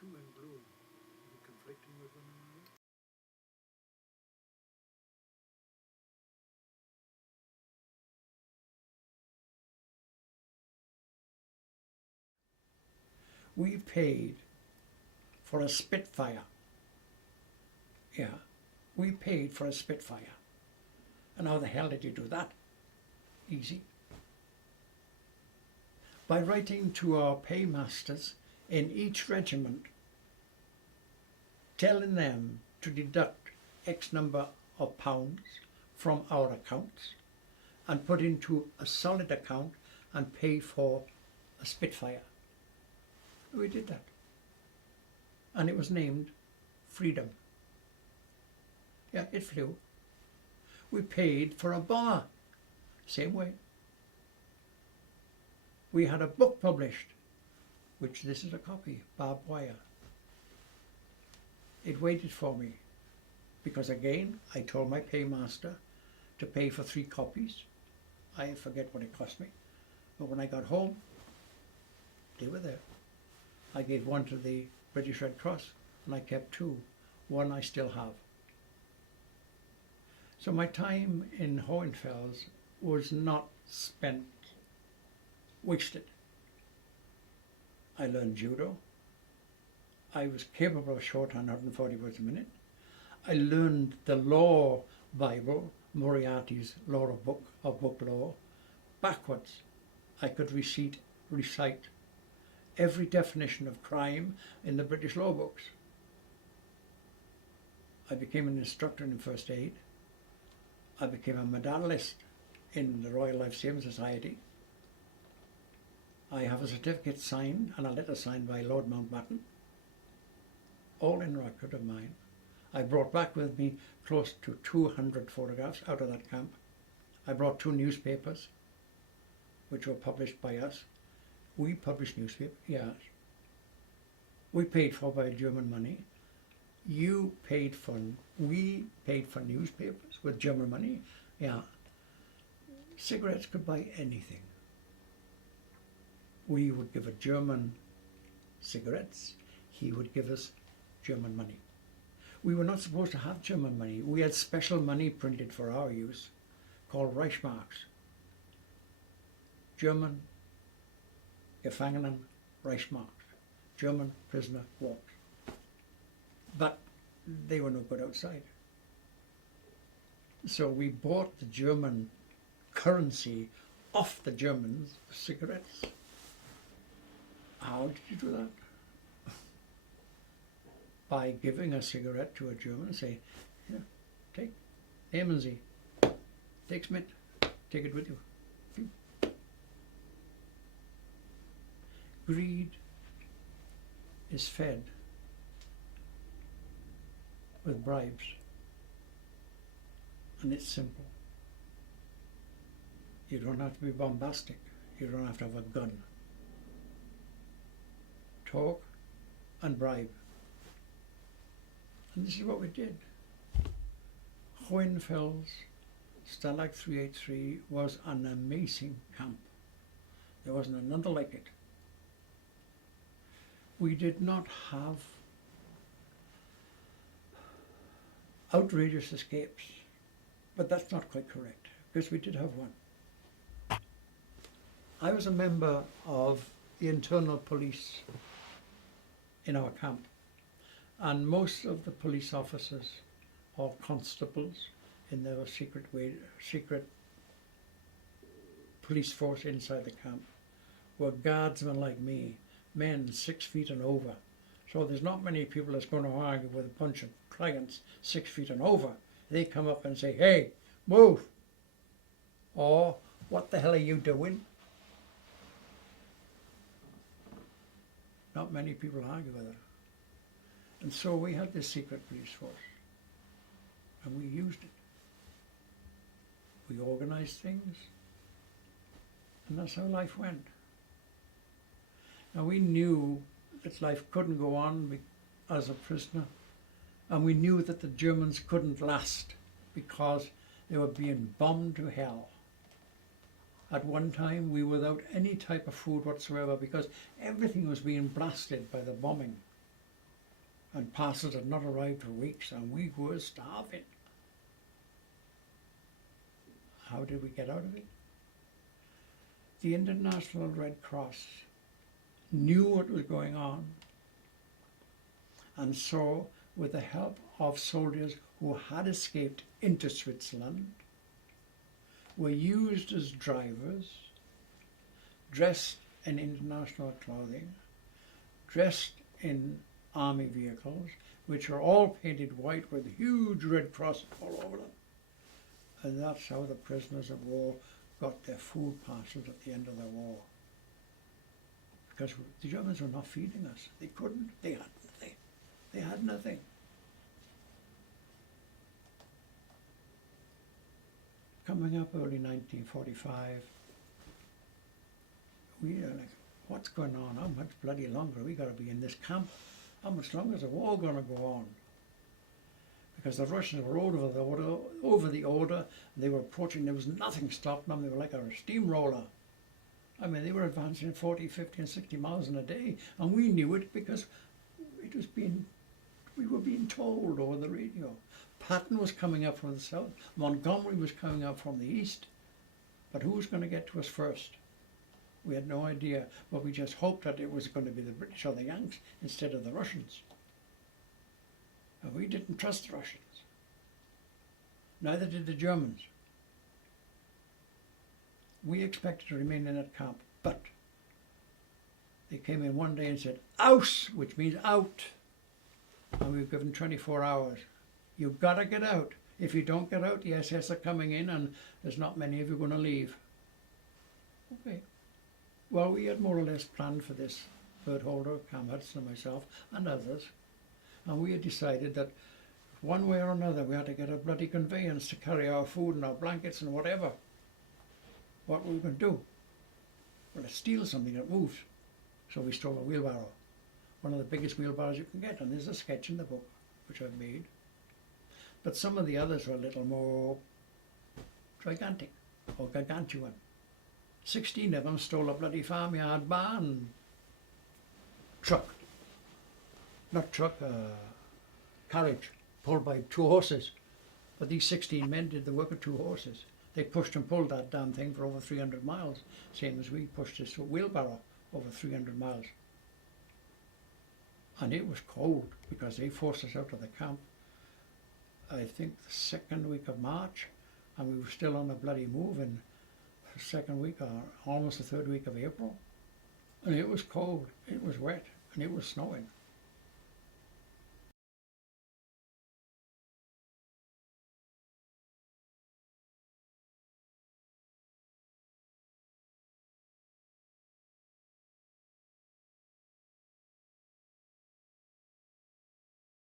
two in blue? Are they conflicting with one another? We paid for a Spitfire. Yeah, we paid for a Spitfire. And how the hell did you do that? Easy. By writing to our paymasters in each regiment, telling them to deduct X number of pounds from our accounts and put into a solid account and pay for a Spitfire. We did that. And it was named Freedom. Yeah, it flew. We paid for a bomber. Same way. We had a book published, which this is a copy, Barbed Wire. It waited for me because again, I told my paymaster to pay for 3 copies. I forget what it cost me. But when I got home, they were there. I gave one to the British Red Cross and I kept 2. One I still have. So my time in Hohenfels was not spent wasted. I learned judo. I was capable of shorthand 140 words a minute. I learned the law Bible, Moriarty's law of book law, backwards. I could recite every definition of crime in the British law books. I became an instructor in first aid. I became a medalist in the Royal Life Saving Society. I have a certificate signed and a letter signed by Lord Mountbatten, all in record of mine. I brought back with me close to 200 photographs out of that camp. I brought 2 newspapers, which were published by us. We published newspapers, yes. We paid for by German money. We paid for newspapers with German money, yeah. Cigarettes could buy anything. We would give a German cigarettes, he would give us German money. We were not supposed to have German money. We had special money printed for our use called Reichsmarks. German Gefangenen Reichsmarks. German prisoner walks. But they were no good outside. So we bought the German currency off the Germans, cigarettes. How did you do that? By giving a cigarette to a German and say, here, take, nehmen Sie, take's mit, take it with you. Greed is fed with bribes, and it's simple. You don't have to be bombastic. You don't have to have a gun. Talk and bribe. And this is what we did. Hohenfels, Stalag 383 was an amazing camp. There wasn't another like it. We did not have outrageous escapes, but that's not quite correct, because we did have one. I was a member of the internal police in our camp, and most of the police officers or constables in their secret police force inside the camp were guardsmen like me, men 6 feet and over. So there's not many people that's going to argue with a bunch of clients 6 feet and over. They come up and say, hey, move, or what the hell are you doing? Not many people argue with it. And so we had this secret police force, and we used it. We organized things, and that's how life went. Now we knew that life couldn't go on as a prisoner, and we knew that the Germans couldn't last because they were being bombed to hell. At one time we were without any type of food whatsoever because everything was being blasted by the bombing. and parcels had not arrived for weeks, and we were starving. How did we get out of it? The International Red Cross knew what was going on, and so, with the help of soldiers who had escaped into Switzerland, were used as drivers, dressed in international clothing, dressed in army vehicles, which are all painted white with huge red crosses all over them. And that's how the prisoners of war got their food parcels at the end of the war. Because the Germans were not feeding us. They couldn't. They had nothing. They had nothing. Coming up early 1945, we are like, what's going on? How much bloody longer we got to be in this camp? How much longer is the war going to go on? Because the Russians were over the Oder, and they were approaching. There was nothing stopping them. They were like a steamroller. I mean, they were advancing 40, 50 and 60 miles in a day, and we knew it because we were being told over the radio. Patton was coming up from the south. Montgomery was coming up from the east. But who was going to get to us first? We had no idea, but we just hoped that it was going to be the British or the Yanks instead of the Russians. And we didn't trust the Russians. Neither did the Germans. We expected to remain in that camp, but they came in one day and said, "Aus," which means out. And we were given 24 hours. You've got to get out. If you don't get out, the SS are coming in and there's not many of you going to leave. Okay. Well, we had more or less planned for this. Bert Holder, Cam Hudson and myself and others. And we had decided that one way or another we had to get a bloody conveyance to carry our food and our blankets and whatever. What were we going to do? Well, let's steal something that moves. So we stole a wheelbarrow. One of the biggest wheelbarrows you can get. And there's a sketch in the book, which I've made. But some of the others were a little more gigantic or gargantuan. 16 of them stole a bloody farmyard barn truck. Not truck, carriage, pulled by 2 horses. But these 16 men did the work of 2 horses. They pushed and pulled that damn thing for over 300 miles, same as we pushed this wheelbarrow over 300 miles. And it was cold because they forced us out of the camp, I think the 2nd week of March, and we were still on a bloody move in the 2nd week or almost the 3rd week of April. And it was cold, it was wet, and it was snowing.